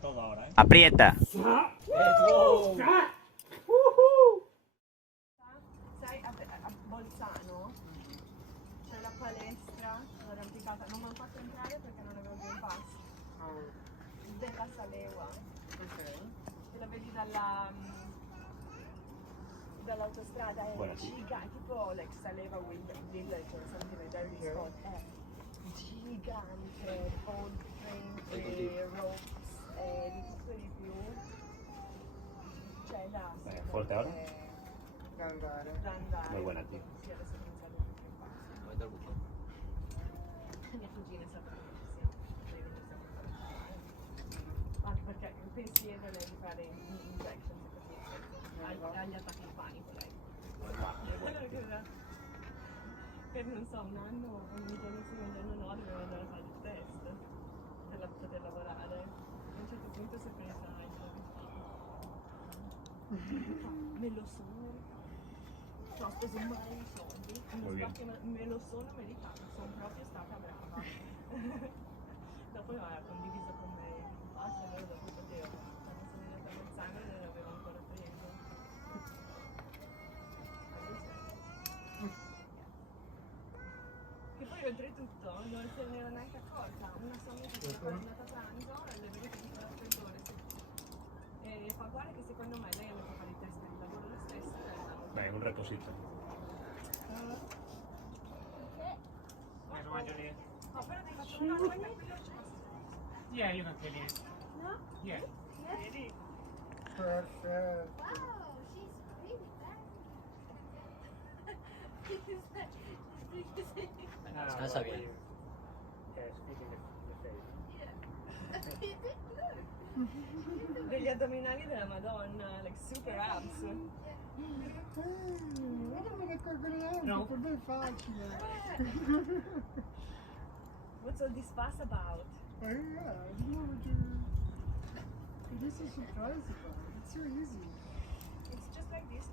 Todo ahora, ¿eh? Aprieta. Sai, a Bolzano c'è la palestra arrampicata, non mi hanno fatto entrare perché non avevo il pass. Della Salewa. Te la vedi dall'autostrada, è gigante, tipo l'ex Salewa Village or something like that, spot. È gigante, old frame, ropes, di tutto e di più. Cioè là. Fuerte ahora. Da andare. Muy buena, tío. Sì, adesso non so più in pass. Mia cugina è stata sì. Lei non stiamo parlando. Anche perché il pensiero è di fare injection agli attacchi di panico lei. Per non so, un anno, un giorno sì, un giorno no, doveva andare a fare il test per poter lavorare. A un certo punto si è presa me lo sono meritato. Cioè, ho speso mai i soldi, me lo sono meritato, sono proprio stata brava. Dopo ha condiviso con me il pass e allora dopo potevo. Quando sono andata a Bolzano non l'avevo ancora preso. Che poi oltretutto non se ne era neanche accorta. Una sua amica che era andata a pranzo e le è venuta di quella raffreddore. E fa guarda che secondo me lei aveva fatto i test per il lavoro lo stesso. Beh, un reposito. No, però ti faccio una cosa per quello c'è. Yeah, you can kill it. No? Yeah. Vedi? Perfect. Wow, she's really bad. Sta bien. Degli addominali della Madonna, like super abs. Ora me ne accorgo neanche, No. per me è facile. What's all this fuss about? Yeah, you know what it is so surprising about it. It's so easy. It's just like this.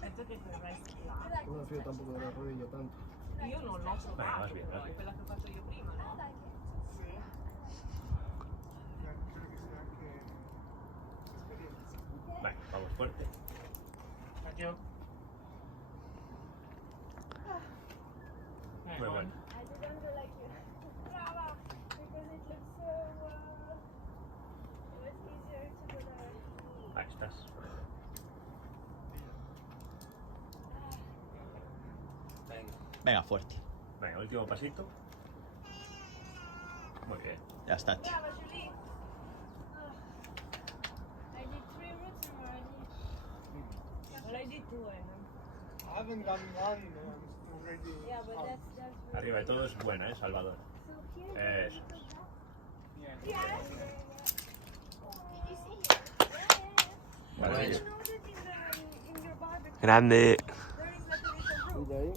Penso che quel resto là. No fío tampoco de la rodilla tanto. Io non l'ho provato, vas bien, però vas è bien. quella che ho fatto io prima, no? Sì. Creo que sea que experiencia. Vale, vamos fuerte. Thank you. Muy bueno. I didn't really like you. Brava! Because it looks so. It was easier to do the. Ahí estás. Venga, fuerte. Venga, último pasito. Muy bien. Ya está. Brava Julie! I did 3 routes already. Well, I did two, I haven't done one, I'm already. Yeah, but that's really Arriba de todo es buena, Salvador. so here. Eso. Yeah. Did you see it? Yeah. Vale, You know that in your barbecue Grande. there is like a little room. ¿Y de ahí?